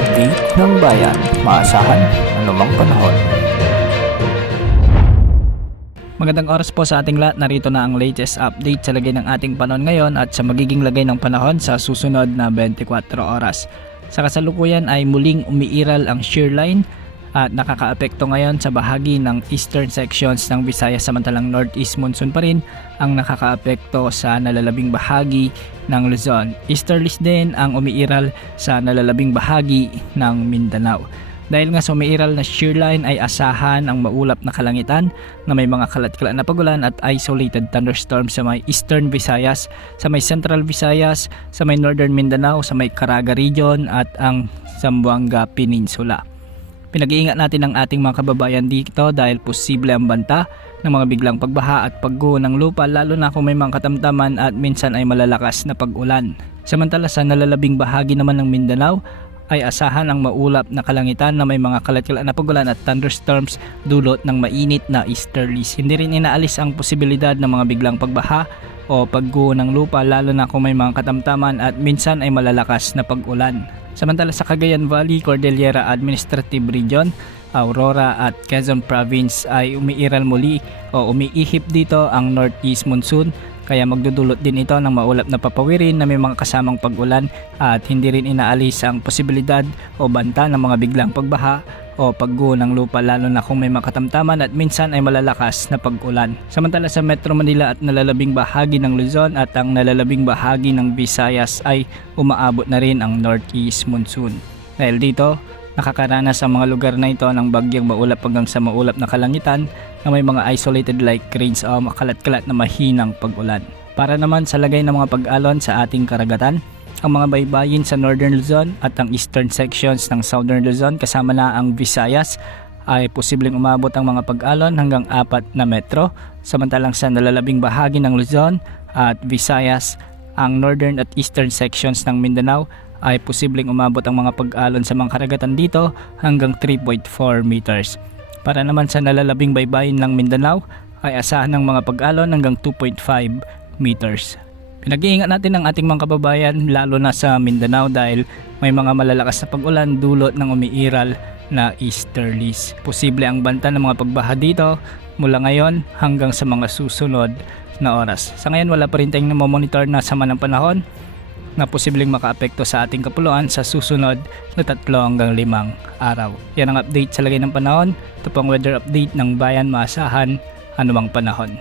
update ng bayan, maasahan anumang panahon. Magandang oras po sa ating lahat. Narito na ang latest update sa lagay ng ating panahon ngayon at sa magiging lagay ng panahon sa susunod na 24 oras. Sa kasalukuyan ay muling umiiral ang shear line at nakakaapekto ngayon sa bahagi ng eastern sections ng Visayas, samantalang northeast monsoon pa rin ang nakakaapekto sa nalalabing bahagi ng Luzon. Easterlies din ang umiiral sa nalalabing bahagi ng Mindanao. Dahil nga sa umiiral na shear line ay asahan ang maulap na kalangitan na may mga kalat-kalat na pagulan at isolated thunderstorms sa may eastern Visayas, sa may central Visayas, sa may northern Mindanao, sa may Caraga region at ang Zamboanga Peninsula. Pinag-iingat natin ang ating mga kababayan dito dahil posible ang banta ng mga biglang pagbaha at pagguho ng lupa, lalo na kung may mga katamtaman at minsan ay malalakas na pag-ulan. Samantala sa nalalabing bahagi naman ng Mindanao ay asahan ang maulap na kalangitan na may mga kalat-kalat na pagulan at thunderstorms dulot ng mainit na easterlies. Hindi rin inaalis ang posibilidad ng mga biglang pagbaha o pagguho ng lupa, lalo na kung may mga katamtaman at minsan ay malalakas na pag-ulan. Samantala sa Cagayan Valley, Cordillera Administrative Region, Aurora at Quezon Province ay umiiral muli o umiihip dito ang northeast monsoon, kaya magdudulot din ito ng maulap na papawirin na may mga kasamang pag-ulan at hindi rin inaalis ang posibilidad o banta ng mga biglang pagbaha o pagguho ng lupa, lalo na kung may makatamtaman at minsan ay malalakas na pag-ulan. Samantala sa Metro Manila at nalalabing bahagi ng Luzon at ang nalalabing bahagi ng Visayas ay umaabot na rin ang northeast monsoon. Dahil dito, nakakaranas ang mga lugar na ito ng bagyang maulap hanggang sa maulap na kalangitan na may mga isolated like rains o makalat-kalat na mahinang pag-ulan. Para naman sa lagay ng mga pag-alon sa ating karagatan, ang mga baybayin sa Northern Luzon at ang eastern sections ng Southern Luzon kasama na ang Visayas ay posibleng umabot ang mga pag-alon hanggang 4 na metro. Samantalang sa nalalabing bahagi ng Luzon at Visayas, ang northern at eastern sections ng Mindanao ay posibleng umabot ang mga pag-alon sa mga karagatan dito hanggang 3.4 meters. Para naman sa nalalabing baybayin ng Mindanao ay asahan ng mga pag-alon hanggang 2.5 meters. Pinag-iingat natin ang ating mga kababayan lalo na sa Mindanao dahil may mga malalakas na pag-ulan dulot ng umiiral na easterlies. Posible ang banta ng mga pagbaha dito mula ngayon hanggang sa mga susunod na oras. Sa ngayon wala pa rin tayong namomonitor na sama ng panahon na posibleng makaapekto sa ating kapuluan sa susunod na 3 hanggang 5 araw. Yan ang update sa lagay ng panahon. Ito pang weather update ng bayan, maasahan anumang panahon.